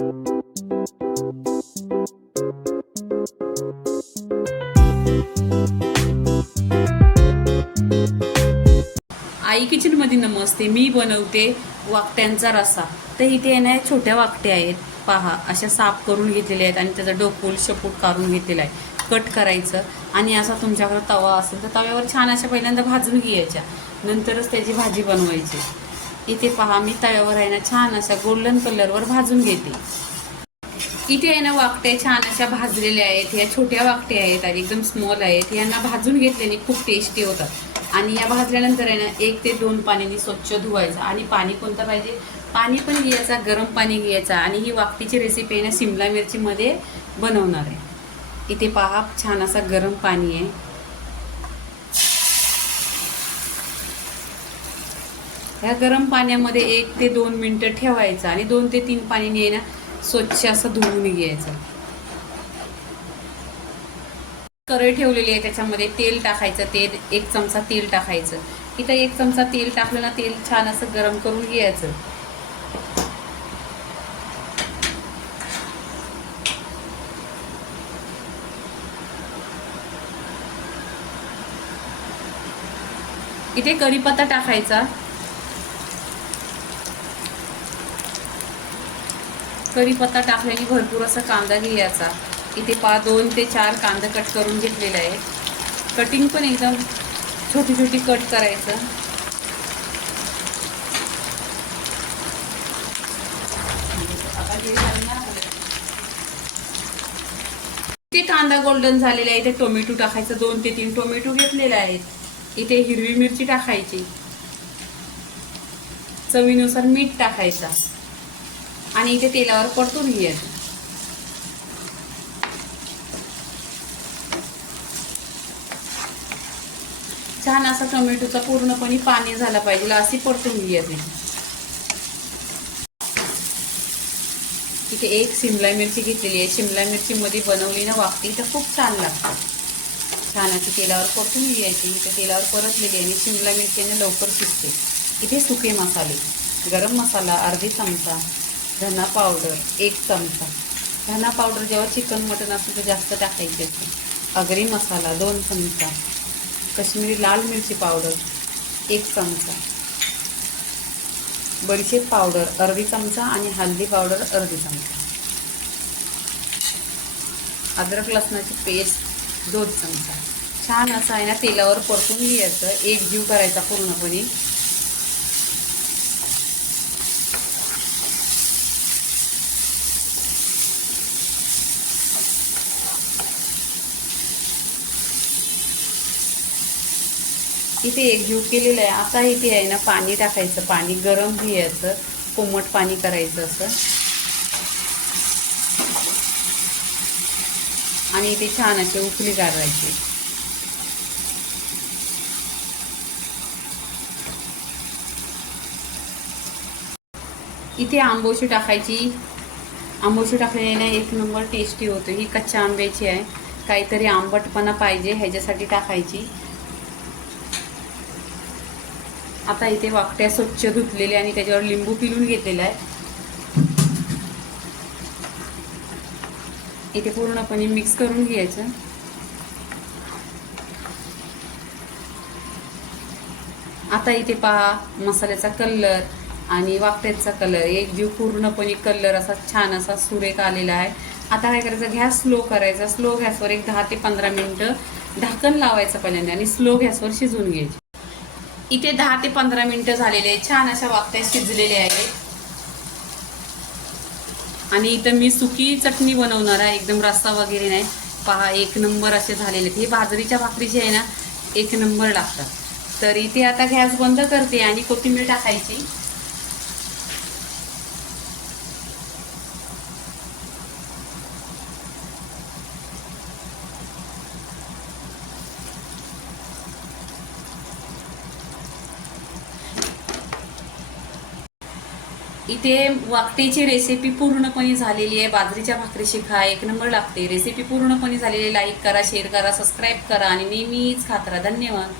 आई kitchen मध्ये नमस्ते. मी बनवते वाकट्यांचा रसा. तर इथे ना छोट्या वाकट्या आहेत पहा, अशा साफ करून घेतलेल्या आहेत आणि त्याचा डोकूल शपूट काढून घेतलेला आहे. कट करायचं आणि असा तुमच्याकडे तवा असेल तर तव्यावर छान अशा पहिल्यांदा भाजून घ्यायच्या, नंतरच त्याची भाजी बनवायची. इथे पहा मी तव्यावर आहे ना छान अशा गोल्डन कलरवर भाजून घेते. इथे आहे ना वाकट्या छान अशा भाजलेल्या आहेत. या छोट्या वाकट्या आहेत आणि एकदम स्मॉल आहेत. यांना भाजून घेतल्याने खूप टेस्टी होतात. आणि या भाजल्यानंतर आहे ना 1 ते 2 पाण्याने स्वच्छ धुवायचं. आणि पाणी कोणतं पाहिजे, पाणी पण घ्यायचा, गरम पाणी घ्यायचा. आणि ही वाकटीची रेसिपी आहे ना शिमला मिरचीमध्ये बनवणार आहे. इथे पहा छान असा गरम पाणी आहे. ह्या गरम पाण्यामध्ये 1 ते 2 मिनिटं ठेवायचं आणि 2 ते 3 पाण्याने आहे ना स्वच्छ असं धुवून घ्यायचं. कढई ठेवलेली आहे, त्याच्यामध्ये तेल टाकायचं. 1 चमचा तेल टाकायचं. इथं 1 चमचा तेल टाकलं ना, तेल छान असं गरम करून घ्यायचं. इथे कढीपत्ता टाकायचा. कढीपत्ता टाकल्याने भरपूर असा कांदा घ्यायचा. इथे 2 ते 4 कांदा कट करून घेतलेला आहे. कटिंग पण एकदम छोटी छोटी कट करायचं. इथे कांदा गोल्डन झालेला आहे. इथे टोमॅटो टाकायचं. 2 ते 3 टोमॅटो घेतलेले आहेत. इथे हिरवी मिरची टाकायची. चवीनुसार मीठ टाकायचं आणि इथे तेलावर परतून घ्यायचं. छान असा टोमॅटोचा पूर्णपणे पाणी झाला पाहिजे अशी परतून घ्यायची. इथे 1 शिमला मिरची घेतलेली आहे. शिमला मिरची मध्ये बनवली ना वाकटी तर खूप छान लागते. छान अशी तेलावर परतून घ्यायची. इथे तेलावर परतलेली आणि शिमला मिरचीने लवकर शिजते. इथे सुके मसाले, गरम मसाला अर्धी चमचा, धना पावडर 1 चमचा. धना पावडर जेव्हा चिकन मटन असतं तर जास्त टाकायची असते. आगरी मसाला 2 चमचा, काश्मीरी लाल मिरची पावडर 1 चमचा, बडीशेप पावडर अर्धी चमचा आणि हळदी पावडर अर्धी चमचा, अद्रक लसणाची पेस्ट 2 चमचा. छान असं आहे ना तेलावर परतून घ्यायचं. एकजीव करायचा पूर्णपणे. इथे एकजीव केलेलं आहे. आता इथे आहे ना पाणी टाकायचं. पाणी गरम घ्यायचं, कोमट पाणी करायचं असं. आणि इथे छान अशी उकळी काढायची. इथे आंबोशी टाकायची. आंबोशी टाकल्याने ना 1 नंबर टेस्टी होतो. ही कच्च्या आंब्याची आहे. काहीतरी आंबटपणा पाहिजे ह्याच्यासाठी टाकायची. आता इथे वाकट्या स्वच्छ धुतलेले आणि त्याच्यावर लिंबू पिळून घेतलेला आहे. इथे पूर्णपणे मिक्स करून घ्यायचं. आता इथे पहा मसाल्याचा कलर आणि वाकट्याचा कलर एकजीव पूर्णपणे कलर असा छान असा सुरेख आलेला आहे. आता काय करायचं, गॅस स्लो करायचा. स्लो गॅसवर 10 ते 15 मिनिटं ढाकण लावायचं पहिल्यांदा आणि स्लो गॅसवर शिजवून घ्यायची. इथे 10 ते 15 मिनिटं झालेले. छान अशा वाकट्या शिजलेल्या आहेत. आणि इथं मी सुकी चटणी बनवणार आहे. एकदम रस्सा वगैरे नाही. पहा 1 नंबर असे झालेले. हे बाजरीच्या भाकरीचे आहे ना 1 नंबर लागतात. तर इथे आता गॅस बंद करते आणि कोथिंबीर टाकायची. इथे वाकटीची रेसिपी पूर्णपणे झालेली आहे. बाजरीच्या भाकरीशी खा 1 नंबर लागते. रेसिपी पूर्णपणे झालेली. लाईक करा, शेअर करा, सबस्क्राईब करा आणि नेहमीच खात राहा. धन्यवाद.